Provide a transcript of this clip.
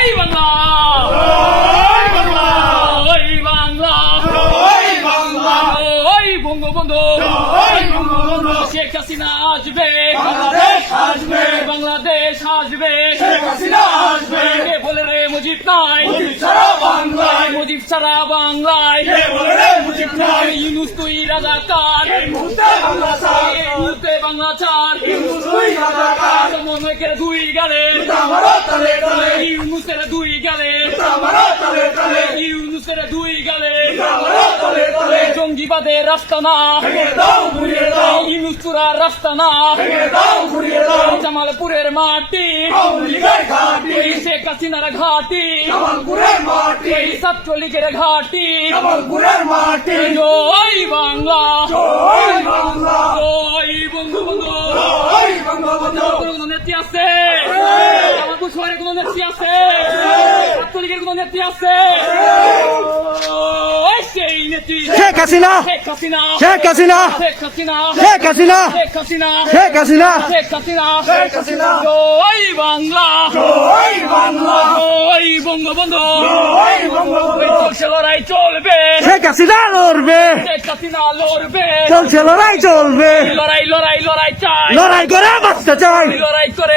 জয় বাংলা, জয় বাংলা, জয় বাংলা, জয় বাংলা, জয় বঙ্গবন্ধু, জয় বঙ্গবন্ধু। শেখ হাসিনা আসবে, বাংলাদেশ আসবে, বাংলাদেশ আসবে, শেখ হাসিনা আসবে। কে বলে রে মুজিব নাই, মুজিব ছাড়া বাংলায়, মুজিব ছাড়া বাংলায়, কে বলে রে মুজিব নাই। ইউনূস তুই রাজাকার, এই মুহূর্তে বাংলা ছাড়, এই মুহূর্তে বাংলা ছাড়। ইউনূস তুই রাজাকার, সমন্বয়কের দুই গালে, আমারও তালে তালে। ইউনূসের দুই গালে, আমারও তালে তালে। ইউনূসের দুই গালে, আমারও তালে তালে। জঙ্গিবাদের রাস্তা না, ভেঙে দাও ঘুরিয়ে দাও। ইউনূস চূড়ার রাস্তা না, ভেঙে দাও ঘুরিয়ে দাও। জামালপুরের মাটি, আওয়ামী লীগের ঘাঁটি, শেখ হাসিনার ঘাঁটি, জামালপুরের মাটি, ছাত্রলীগের ঘাঁটি, জামালপুরের মাটি। জয় বাংলা, জয় বাংলা, জয় বঙ্গবন্ধু, জয় বঙ্গবন্ধু। কোন নেত্রী আছে? জামালপুর শহরে কোন নেত্রী আছে? ছাত্রলীগের কোন নেত্রী আছে? সেই নেত্রী শেখ হাসিনা, শেখ হাসিনা, শেখ হাসিনা, শেখ হাসিনা, শেখ হাসিনা, শেখ হাসিনা, শেখ হাসিনা, শেখ হাসিনা, শেখ হাসিনা। জয় বাংলা, জয় বাংলা, জয় বঙ্গবন্ধু, জয় বঙ্গবন্ধু। চলছে লড়াই চলবে, শেখ হাসিনা লড়বে, শেখ হাসিনা লড়বে। চলছে লড়াই চলবে, লড়াই লড়াই লড়াই চাই, লড়াই করে বাঁচতে চাই। লড়াই করে